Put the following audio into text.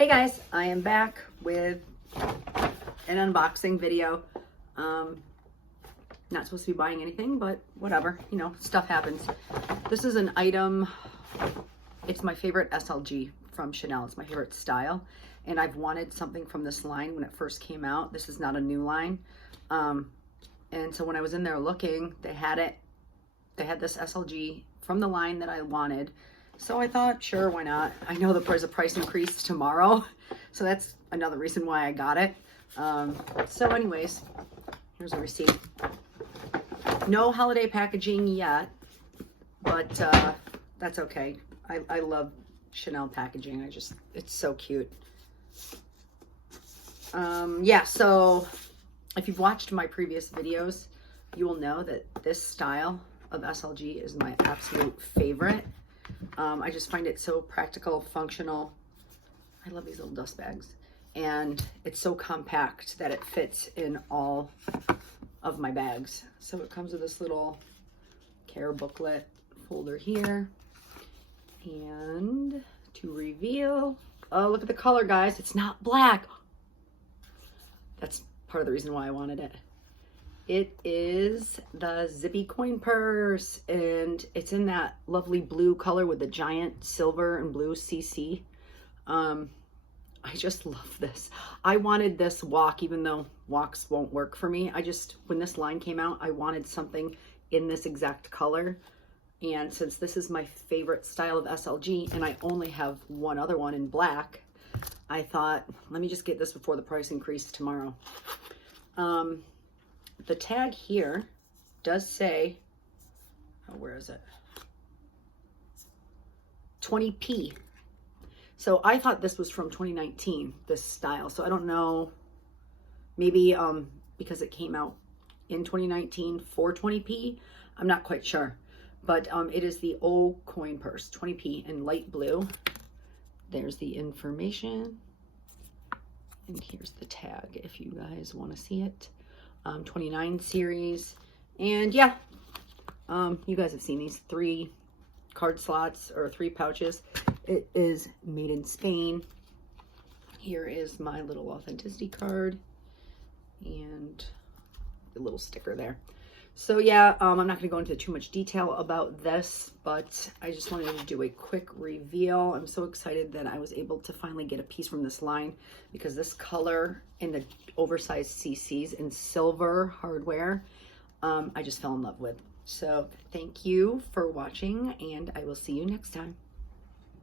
Hey guys, I am back with an unboxing video. Not supposed to be buying anything, but whatever, you know, stuff happens. This is an item, it's my favorite SLG from Chanel. It's my favorite style, and I've wanted something from this line when it first came out. This is not a new line. And so when I was in there looking, they had this SLG from the line that I wanted. So I thought, sure, why not? I know there's a price increase tomorrow, so that's another reason why I got it. So anyways, here's a receipt. No holiday packaging yet, but that's okay. I love Chanel packaging. It's so cute. Yeah, so if you've watched my previous videos, you will know that this style of SLG is my absolute favorite. I just find it so practical, functional. I love these little dust bags. And it's so compact that it fits in all of my bags. So it comes with this little care booklet folder here. And to reveal, oh, look at the color, guys. It's not black. That's part of the reason why I wanted it. It is the Zippy coin purse, and it's in that lovely blue color with the giant silver and blue CC. I just love this. I wanted this walk, even though walks won't work for me. When this line came out, I wanted something in this exact color. And since this is my favorite style of SLG, and I only have one other one in black, I thought, let me just get this before the price increase tomorrow. The tag here does say, oh, where is it? 20p. So I thought this was from 2019, this style. So I don't know, maybe because it came out in 2019 for 20p. I'm not quite sure. But it is the O coin purse, 20p in light blue. There's the information. And here's the tag if you guys want to see it. 29 series. And yeah, you guys have seen these 3 card slots or 3 pouches. It is made in Spain. Here is my little authenticity card and the little sticker there. So yeah, I'm not going to go into too much detail about this, but I just wanted to do a quick reveal. I'm so excited that I was able to finally get a piece from this line, because this color in the oversized CCs in silver hardware, I just fell in love with. So thank you for watching, and I will see you next time.